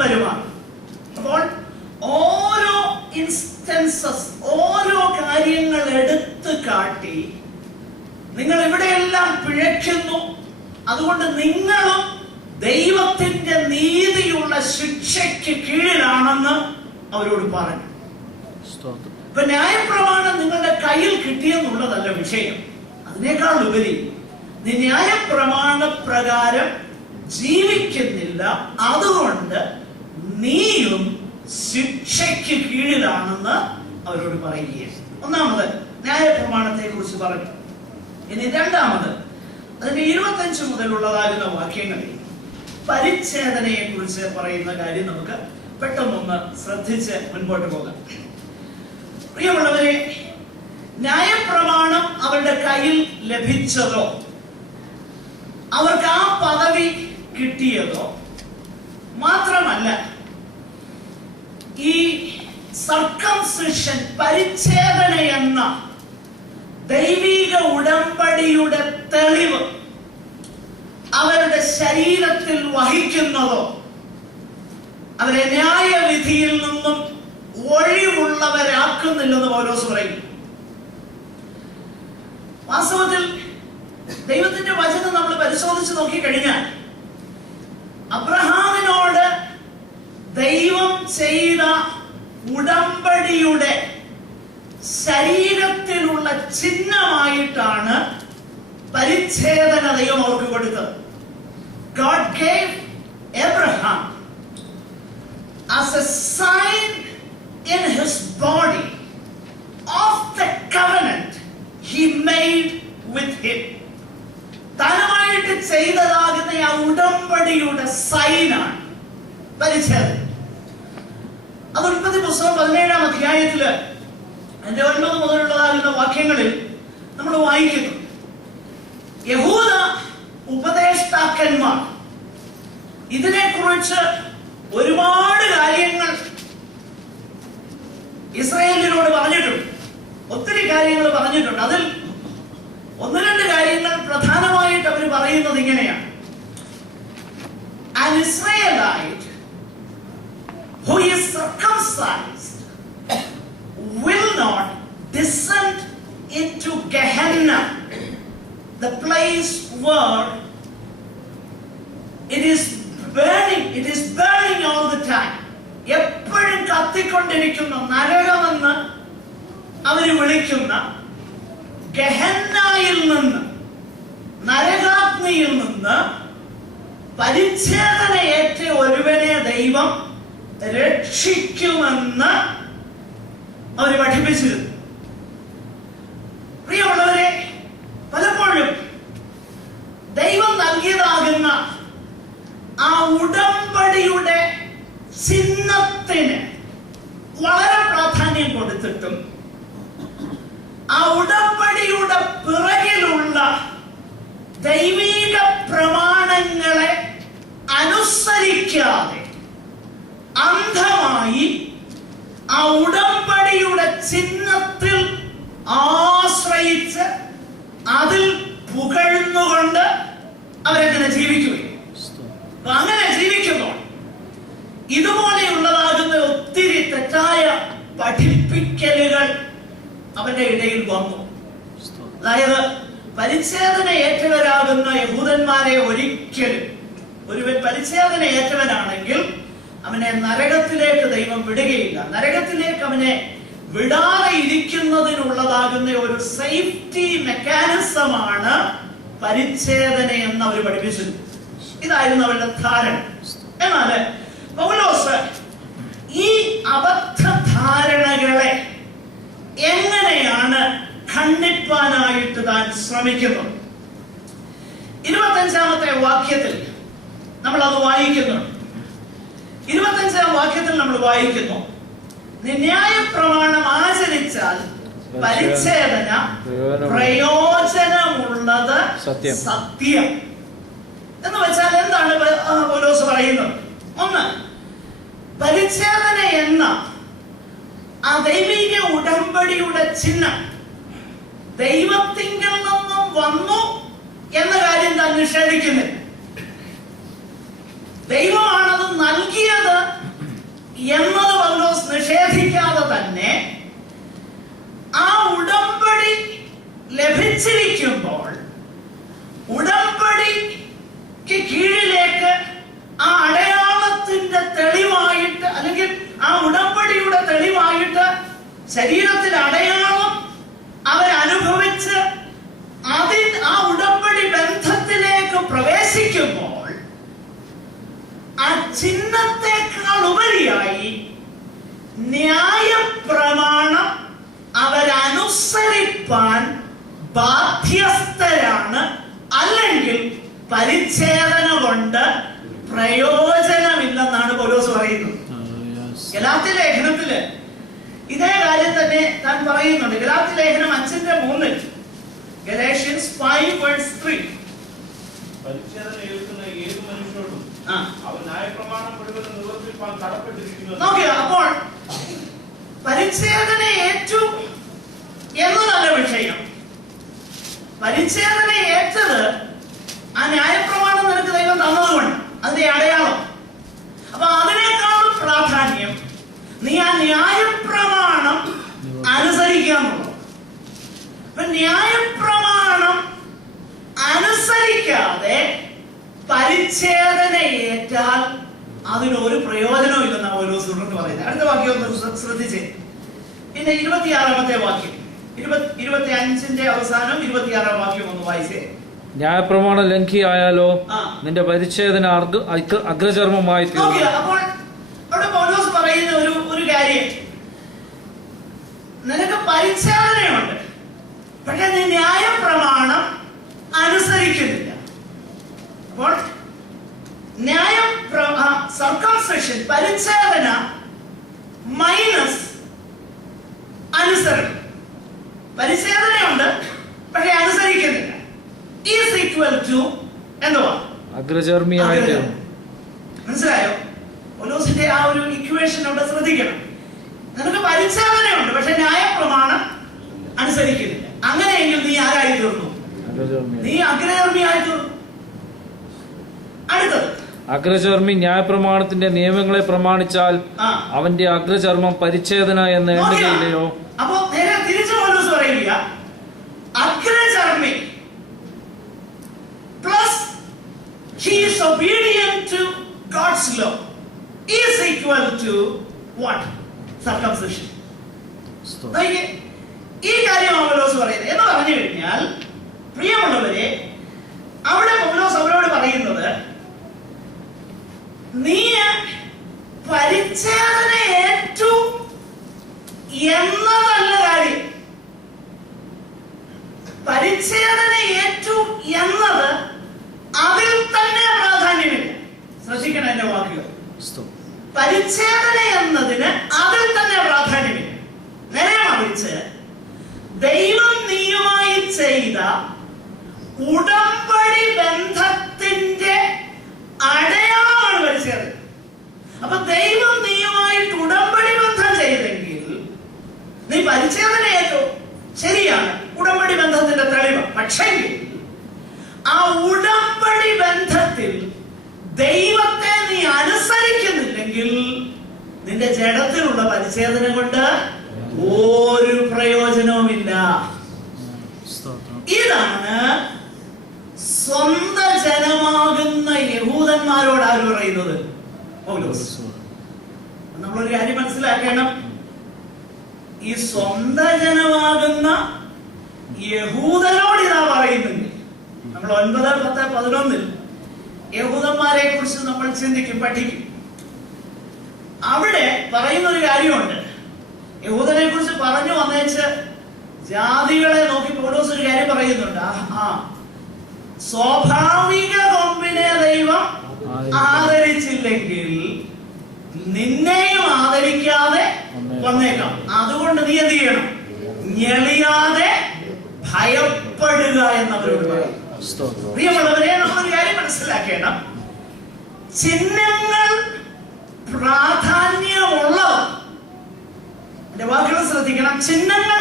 വരുവാണ്. അപ്പോൾ ഓരോ ഇൻസ്റ്റൻസസ്, ഓരോ കാര്യങ്ങൾ എടുത്തു കാട്ടി നിങ്ങൾ ഇവിടെയെല്ലാം പിഴയ്ക്കുന്നു, അതുകൊണ്ട് നിങ്ങളും ദൈവത്തിന്റെ നീതിയുള്ള ശിക്ഷയ്ക്ക് കീഴിലാണെന്ന് അവരോട് പറഞ്ഞു. ഇപ്പൊ ന്യായപ്രമാണം നിങ്ങളുടെ കയ്യിൽ കിട്ടിയെന്നുള്ളതല്ല വിഷയം. അതിനേക്കാൾ ഉപരി നീ ന്യായപ്രമാണ പ്രകാരം ജീവിക്കുന്നില്ല, അതുകൊണ്ട് നീയും ശിക്ഷയ്ക്ക് കീഴിലാണെന്ന് അവരോട് പറയുകയാണ്. ഒന്നാമത് ന്യായപ്രമാണത്തെ കുറിച്ച് പറഞ്ഞു. ഇനി രണ്ടാമത് അതിന്റെ 25 മുതലുള്ളതാകുന്ന വാക്യങ്ങളിൽ പരിച്ഛേദനയെ കുറിച്ച് പറയുന്ന കാര്യം നമുക്ക് പെട്ടെന്നൊന്ന് ശ്രദ്ധിച്ച് മുൻപോട്ട് പോകാം. പ്രിയമുള്ളവരെ, ന്യായപ്രമാണം അവരുടെ കയ്യിൽ ലഭിച്ചതോ അവർക്ക് ആ പദവി കിട്ടിയതോ മാത്രമല്ല, ഈ സർക്കംസിഷൻ, പരിച്ഛേദന എന്ന ദൈവിക ഉടമ്പടിയുടെ തെളിവ് അവരുടെ ശരീരത്തിൽ വഹിക്കുന്നതോ അവരെ ന്യായവിധിയിൽ നിന്നും ഒഴിവുള്ളവരാക്കുന്നില്ലെന്ന് പൗലോസ് പറയും. വാസ്തവത്തിൽ ദൈവത്തിന്റെ വചനം നമ്മൾ പരിശോധിച്ച് നോക്കിക്കഴിഞ്ഞാൽ അബ്രഹാമിനോട് ദൈവം ചെയ്ത ഉടമ്പടിയുടെ ശരീരത്തിലുള്ള ചിഹ്നമായിട്ടാണ് പരിച്ഛേദന ദൈവം അവർക്ക് കൊടുത്തത്. God gave Abraham as a sign in his body of the covenant he made with him. താനുമായിട്ട് ചെയ്തതാകുന്ന ആ ഉടമ്പടിയുടെ സൈനാണ് പരിച്ഛേദന. അത് ഉൽപ്പത്തി പുസ്തകം 17-ാം അധ്യായത്തില് അതിന്റെ 9 മുതലുള്ളതാകുന്ന വാക്യങ്ങളിൽ നമ്മൾ വായിക്കുന്നു. യഹൂദ ഉപദേഷ്ടാക്കന്മാർ ഇതിനെക്കുറിച്ച് ഒരുപാട് കാര്യങ്ങൾ ഇസ്രായേലിനോട് പറഞ്ഞിട്ടുണ്ട്. ഒത്തിരി കാര്യങ്ങൾ പറഞ്ഞിട്ടുണ്ട്. അതിൽ 1-2 കാര്യങ്ങൾ പ്രധാനമായിട്ട് അവർ പറയുന്നത് ഇങ്ങനെയാണ്: An Israelite who is circumcised will not descend into Gehenna, the place where it is burning all the time. എപ്പോഴും കത്തിക്കൊണ്ടിരിക്കുന്ന നരകമെന്ന് അവര് വിളിക്കുന്ന ഗഹന്നയിൽ നിന്ന്, നരകാഗ്നിയിൽ നിന്ന് പരിച്ഛേദനയേറ്റ ഒരുവനെ ദൈവം രക്ഷിക്കുമെന്ന് അവർ പഠിപ്പിച്ചിരുന്നു. പ്രിയമുള്ളവരെ, പലപ്പോഴും ദൈവം നൽകിയതാകുന്ന ആ ഉടമ്പടിയുടെ ചിഹ്നത്തിന് വളരെ പ്രാധാന്യം കൊടുത്തിട്ടും ആ ഉടമ്പടിയുടെ പിറകിലുള്ള ദൈവിക പ്രമാണങ്ങളെ അനുസരിക്കാതെ അന്ധമായി ആ ഉടമ്പടിയുടെ ചിഹ്നത്തിൽ ആശ്രയിച്ച് അതിൽ പുകഴ്ന്നുകൊണ്ട് അവരെങ്ങനെ ജീവിക്കുകയും അങ്ങനെ ജീവിക്കുമ്പോൾ ഇതുപോലെയുള്ളതാകുന്ന ഒത്തിരി തെറ്റായ പഠിപ്പിക്കലുകൾ അവന്റെ ഇടയിൽ വന്നു. അതായത് പരിച്ഛേദന ഏറ്റവരാകുന്ന യഹൂദന്മാരെ ഒരിക്കലും, ഒരുവൻ പരിച്ഛേദന ഏറ്റവനാണെങ്കിൽ അവനെ നരകത്തിലേക്ക് ദൈവം വിടുകയില്ല. നരകത്തിലേക്ക് അവനെ വിടാതെ ഇരിക്കുന്നതിനുള്ളതാകുന്ന ഒരു സേഫ്റ്റി മെക്കാനിസമാണ് പരിച്ഛേദന എന്ന് അവർ പഠിപ്പിച്ചത്. ഇതായിരുന്നു അവരുടെ ധാരണ. എന്നാൽ പൗലോസ് ഈ അബദ്ധ ധാരണകളെ എങ്ങനെയാണ് ഖണ്ഡിപ്പാനായിട്ട് താൻ ശ്രമിക്കുന്നത്? 25-ാമത്തെ വാക്യത്തിൽ നമ്മൾ അത് വായിക്കുന്നുണ്ട്. 25-ാം വാക്യത്തിൽ നമ്മൾ വായിക്കുന്നു: ന്യായപ്രമാണം ആചരിച്ചാൽ പരിച്ഛേദന പ്രയോജനമുള്ളത് സത്യം. എന്ന് വെച്ചാൽ എന്താണ് പൗലോസ് പറയുന്നത്? ഒന്ന്, പരിച്ഛേദന എന്ന ആ ദൈവിക ഉടമ്പടിയുടെ ചിഹ്നം ദൈവത്തിങ്കിൽ നിന്നും വന്നു എന്ന കാര്യം താൻ നിഷേധിക്കുന്നില്ല. ദൈവമാണത് നൽകിയത് താമസിക്കാതെ തന്നെ ആ ഉടമ്പടി ലഭിച്ചിരിക്കുമ്പോൾ ഉടമ്പടിക്ക് കീഴിലേക്ക് ആ അടയാളത്തിന്റെ തെളിവായിട്ട്, അല്ലെങ്കിൽ ആ ഉടമ്പടിയുടെ തെളിവായിട്ട് ശരീരത്തിൽ അടയാളം അവരനുഭവിച്ച് ആ ഉടമ്പടി ബന്ധത്തിലേക്ക് പ്രവേശിക്കുമ്പോൾ ആ ചിഹ്നത്തെക്കാൾ ഉപരിയായി ന്യായപ്രമാണം അവരനുസരിപ്പാൻ ബാധ്യസ്ഥരാണ്. അല്ലെങ്കിൽ പരിച്ഛേദന കൊണ്ട് പ്രയോജനമില്ലെന്നാണ് പൗലോസ് പറയുന്നത്. ഗലാത്യ ലേഖനത്തില് ഇതേ കാര്യം തന്നെ താൻ പറയുന്നുണ്ട്. ഗലാത്യ ലേഖനം 5:3, Galatians 5:3. പരിച്ഛേദന ഏൽക്കുന്ന ഏത് മനുഷ്യരോടും അവൻ ന്യായപ്രമാണം മുഴുവൻ നിവർത്തിപ്പാൻ കടപ്പെട്ടിരിക്കുന്നു. നോക്കിയോ, അപ്പോൾ പരിച്ഛേദന ഏറ്റു എന്നതല്ല വിഷയം. പരിച്ഛേദന ഏറ്റത് ആ ന്യായപ്രമാണം നിനക്ക് ദൈവം തന്നതുകൊണ്ട്, അതിന്റെ അടയാളം. അപ്പൊ അതിനേക്കാളും പ്രാധാന്യം നീ ആ ന്യായപ്രമാണം അനുസരിക്കാന്നുള്ളത്. അപ്പൊ ന്യായപ്രമാണം അനുസരിക്കാതെ പരിച്ഛേദന ഏറ്റാൽ അതിനൊരു പ്രയോജനവും ഇല്ലെന്നാണ് പൗലോസ് തുടർന്ന് പറയുന്നത്. അടുത്ത വാക്യം ഒന്ന് ശ്രദ്ധിച്ചേ. പിന്നെ 26-ാമത്തെ വാക്യം, 25-ന്റെ അവസാനം 26-ാം വാക്യം ഒന്ന് വായിച്ചേ. ന്യായപ്രമാണം ലംഘിയായാലോ നിന്റെ പരിച്ഛേദന അഗ്രചർമ്മമായി തീർന്നു. അപ്പോൾ അവിടെ പൗലോസ് പറയുന്ന ഒരു കാര്യം, നിനക്ക് പരിച്ഛേദനയുണ്ട്, പക്ഷെ നീ ന്യായപ്രമാണം അനുസരിക്കുന്നില്ല. അപ്പോൾ സർക്കംസിഷൻ, പരിച്ഛേദന മൈനസ് അനുസരണം. പരിച്ഛേദനയുണ്ട് പക്ഷെ അനുസരിക്കുന്നില്ല, ഈസ് ഈക്വൽ ടു എന്തുവാ? അഗ്രചർമ്മിയായി തീർന്നു. മനസ്സിലായോ? പൗലോസിന്റെ ആ ഒരു ഇക്വേഷൻ അവിടെ ശ്രദ്ധിക്കണം. നിനക്ക് പരിച്ഛേദനയുണ്ട് പക്ഷെ ന്യായപ്രമാണം അനുസരിക്കുന്നില്ല. അങ്ങനെയെങ്കിൽ നീ ആരായി തീർന്നു? നീ അഗ്രചർമ്മിയായി തീർന്നു. അടുത്തത്, അഗ്രചർമ്മി ന്യായപ്രമാണത്തിന്റെ നിയമങ്ങളെ പ്രമാണിച്ചാൽ അവന്റെ അഗ്രചർമ്മം പരിച്ഛേദന എന്ന് എണ്ണുകയില്ലയോ? അപ്പോ നേരെ തിരിച്ചു പൗലോസ് പറയുക, അഗ്രചർമ്മി plus he is obedient to God's law is equal to what? Circumcision. ഈ കാര്യമാണ് പൗലോസ് പറയുന്നത്. എന്ന് പറഞ്ഞു കഴിഞ്ഞാൽ, പ്രിയമുള്ളവരെ, അവിടെ പൗലോസ് അവരോട് പറയുന്നത്, നീ പരിച്ഛേദന ഏറ്റു എന്നതല്ല കാര്യം. പരിച്ഛേദന ഏറ്റു എന്നത് അതിൽ തന്നെ പ്രാധാന്യമില്ല. ശ്രദ്ധിക്കണം എന്റെ വാക്കുകൾ. പരിച്ഛേദന എന്നതിന് അതിൽ തന്നെ പ്രാധാന്യമില്ല. നേരെ മറിച്ച് ദൈവം നീയുമായി ചെയ്ത ഉടമ്പടി ബന്ധത്തിന്റെ അടയാളമാണ് പരിച്ഛേദന. അപ്പൊ ദൈവം നീയുമായിട്ട് ഉടമ്പടി ബന്ധം ചെയ്തെങ്കിൽ നീ പരിച്ഛേദന ഏറ്റു, ശരിയാണ്, ഉടമ്പടി ബന്ധത്തിന്റെ തെളിവ്. പക്ഷേ ആ ഉടമ്പടി ബന്ധത്തിൽ ദൈവത്തെ നീ അനുസരിക്കുന്നില്ലെങ്കിൽ നിന്റെ ജഡത്തിലുള്ള പരിച്ഛേദന കൊണ്ട് ഒരു പ്രയോജനവുമില്ല. ഇതാണ് സ്വന്തം ജനമാകുന്ന യഹൂദന്മാരോട് ആര് പറയുന്നത്? പൗലോസ്. നമ്മളൊരു കാര്യം മനസ്സിലാക്കണം, ഈ സ്വന്തം ജനമാകുന്ന യഹൂദനോട് ഇതാ പറയുന്നത്. നമ്മൾ 9, 10, 11 യഹൂദന്മാരെ കുറിച്ച് നമ്മൾ ചിന്തിക്കും, പഠിക്കും. അവിടെ പറയുന്ന ഒരു കാര്യമുണ്ട്. യഹൂദനെ കുറിച്ച് പറഞ്ഞു വന്നേച്ച് ജാതികളെ നോക്കി പൗലോസ് ഒരു കാര്യം പറയുന്നുണ്ട്. സ്വാഭാവിക കൊമ്പിനെ ദൈവം ആദരിച്ചില്ലെങ്കിൽ നിന്നെയും ആദരിക്കാതെ വന്നേക്കാം. അതുകൊണ്ട് നീ എന്ത് ചെയ്യണം? ഞെളിയാതെ ഭയപ്പെടുക എന്നവരോട് പറയും. പ്രിയമുള്ളവരെ, നമ്മളൊരു കാര്യം മനസ്സിലാക്കണം. ചിഹ്നങ്ങൾ പ്രാധാന്യമുള്ളവ, എന്റെ വാക്കുകൾ ശ്രദ്ധിക്കണം. ചിഹ്നങ്ങൾ